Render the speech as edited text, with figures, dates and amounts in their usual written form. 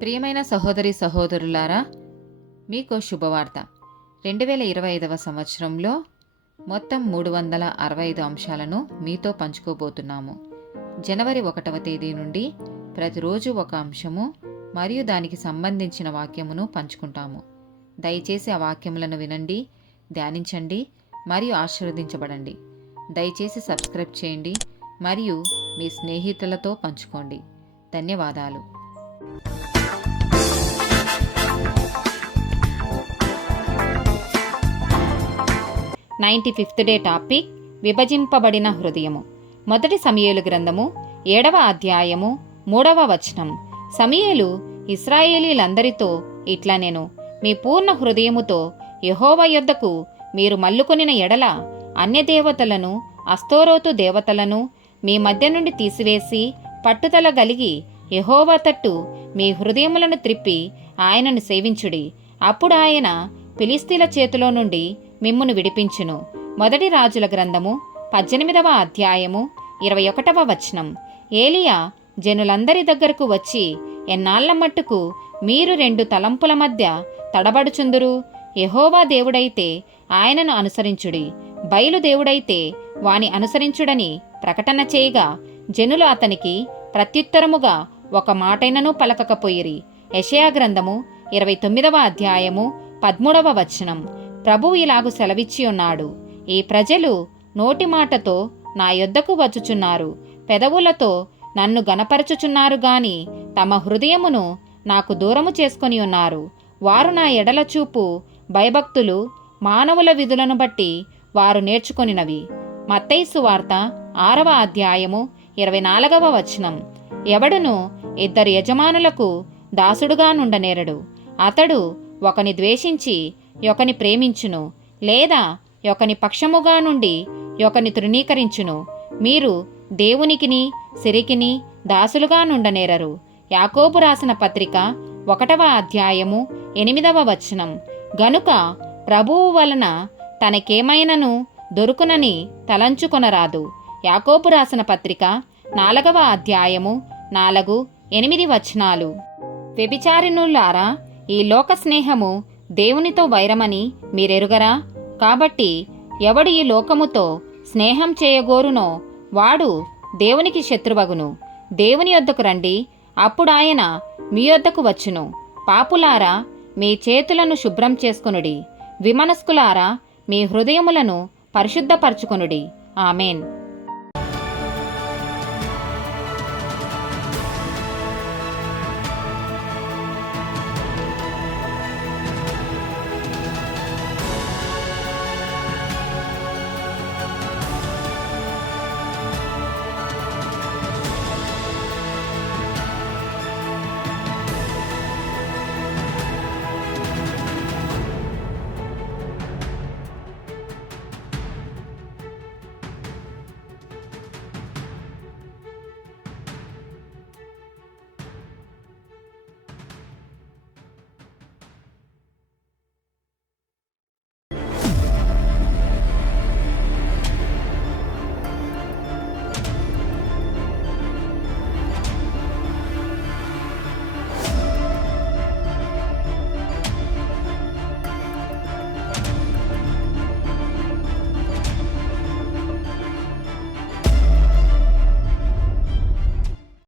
ప్రియమైన సహోదరి సహోదరులారా, మీకు శుభవార్త. 2025 సంవత్సరంలో మొత్తం 365 అంశాలను మీతో పంచుకోబోతున్నాము. జనవరి 1వ తేదీ నుండి ప్రతిరోజు ఒక అంశము మరియు దానికి సంబంధించిన వాక్యమును పంచుకుంటాము. దయచేసి ఆ వాక్యములను వినండి, ధ్యానించండి మరియు ఆశీర్వదించబడండి. దయచేసి సబ్స్క్రైబ్ చేయండి మరియు మీ స్నేహితులతో పంచుకోండి. ధన్యవాదాలు. 95th డే టాపిక్ విభజింపబడిన హృదయము. మొదటి సమూయేలు గ్రంథము 7వ అధ్యాయము 3వ వచనం. సమూయేలు ఇశ్రాయేలీలందరితో ఇట్లా నేను మీ పూర్ణ హృదయముతో యెహోవా యొద్దకు మీరు మల్లుకొనిన ఎడల అన్యదేవతలను అస్తోరోతు దేవతలను మీ మధ్య నుండి తీసివేసి పట్టుదల గలిగి యెహోవా తట్టు మీ హృదయములను త్రిప్పి ఆయనను సేవించుడి. అప్పుడు ఆయన ఫిలిష్తీయుల చేతిలో నుండి మిమ్మును విడిపించును. మొదటి రాజుల గ్రంథము 18వ అధ్యాయము 21వ వచనం. ఏలియా జనులందరి దగ్గరకు వచ్చి, ఎన్నాళ్ల మట్టుకు మీరు 2 తలంపుల మధ్య తడబడుచుందురు? యెహోవా దేవుడైతే ఆయనను అనుసరించుడి, బయలు దేవుడైతే వాని అనుసరించుడని ప్రకటన చేయగా జనులు అతనికి ప్రత్యుత్తరముగా ఒక మాటైనను పలకకపోయిరి. యెషయా గ్రంథము 29వ అధ్యాయము 13వ వచనం. ప్రభువు ఇలాగు సెలవిచ్చి ఉన్నాడు, ఈ ప్రజలు నోటి మాటతో నా యొద్దకు వచ్చుచున్నారు, పెదవులతో నన్ను గనపరచుచున్నారు గాని తమ హృదయమును నాకు దూరము చేసుకొని ఉన్నారు. వారు నా ఎడల చూపు భయభక్తులు మానవుల విధులను బట్టి వారు నేర్చుకొనినవి. మత్తయి సువార్త 6వ అధ్యాయము 24వ వచనం. ఎవడును 2 యజమానులకు దాసుడుగా నుండనేరడు. అతడు ఒకని ద్వేషించి ఒకని ప్రేమించును, లేదా ఒకని పక్షముగా నుండి ఒకని తృణీకరించును. మీరు దేవునికిని సిరికిని దాసులుగా నుండనేరరు. యాకోబు రాసిన పత్రిక 1వ అధ్యాయము 8వ వచనం. గనుక ప్రభువు వలన తనకేమైనను దొరుకునని తలంచుకొనరాదు. యాకోబు రాసిన పత్రిక 4వ అధ్యాయము 4, 8 వచనాలు. వ్యభిచారిణులారా, ఈ లోక స్నేహము దేవునితో వైరమని మీరెరుగరా? కాబట్టి ఎవడు ఈ లోకముతో స్నేహం చేయగోరునో వాడు దేవునికి శత్రువగును. దేవుని యొద్దకు రండి, అప్పుడు ఆయన మీ యొద్దకు వచ్చును. పాపులారా, మీ చేతులను శుభ్రం చేసుకొనుడి. విమనస్కులారా, మీ హృదయములను పరిశుద్ధపరచుకొనుడి. ఆమెన్.